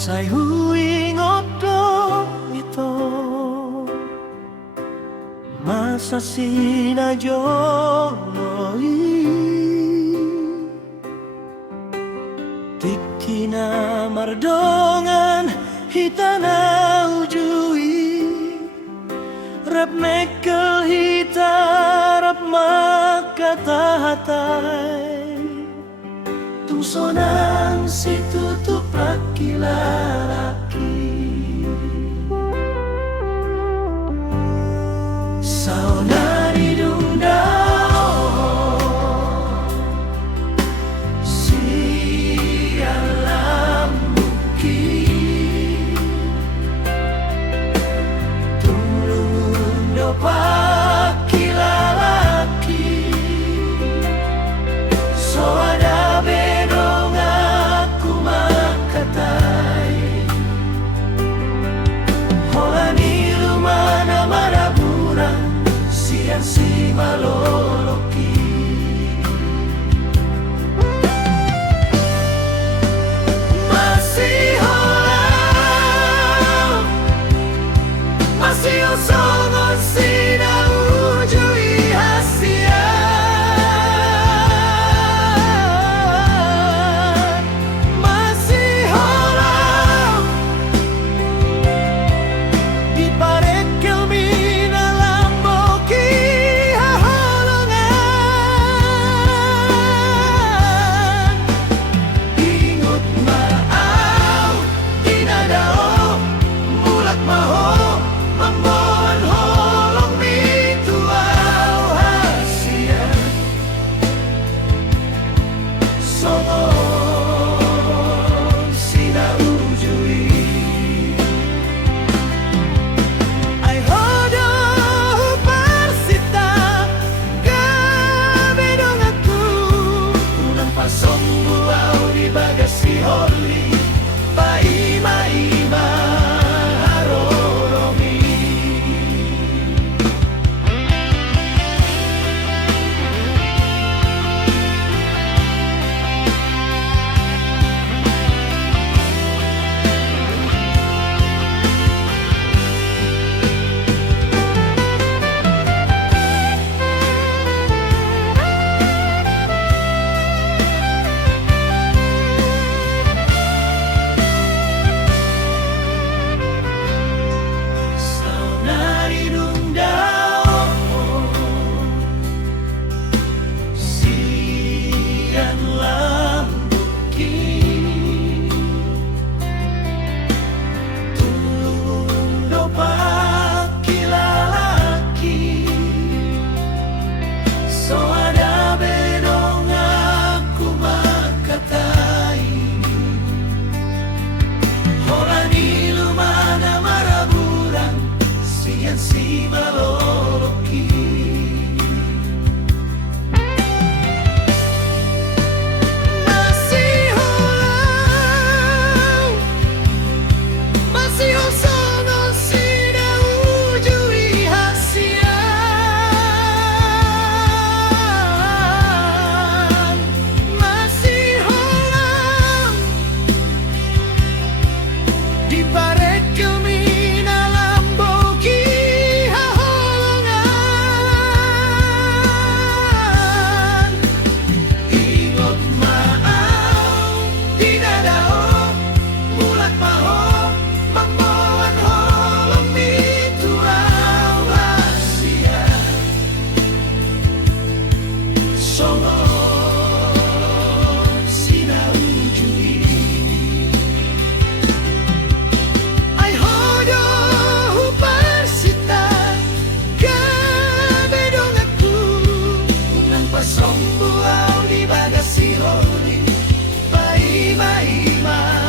Say huingot dong ito masa sinajoloi Tikina mardongan hitana ujui Rap mekel hita rap makatahatai Tungsonan situ tu prakilalaki Saunari dungdao sialam bukit Tulung dopak kilalaki So ada bedong aku makatai Holani lumana marabura Sian si maloloki Masih holang Masih osongon sina ujui hasian Masih holang Di parek kelmina lamboki haholongan Ingut maau tinadao mulak maho Mamboan holong mituau hasian Songon sina ujui Ay hodo persita kabedong aku Unang pasong buaw di bagasi holi Paima-ima haroromi Saunari dungdao sian lambuki Tulung dopak kilalaki So ada bedong aku makatai Holani lumana maraburan Sian si maloloki Masih holang Masih osongon sina ujui hasian Masih holang Di parek kelmina lamboki haholongan Ingot maau tinadao mulak maho Mamboan holong mituau hasian Songon sina ujui Ay hodo persita kabedong aku Unang pasong buaw di bagasi holi Paima-ima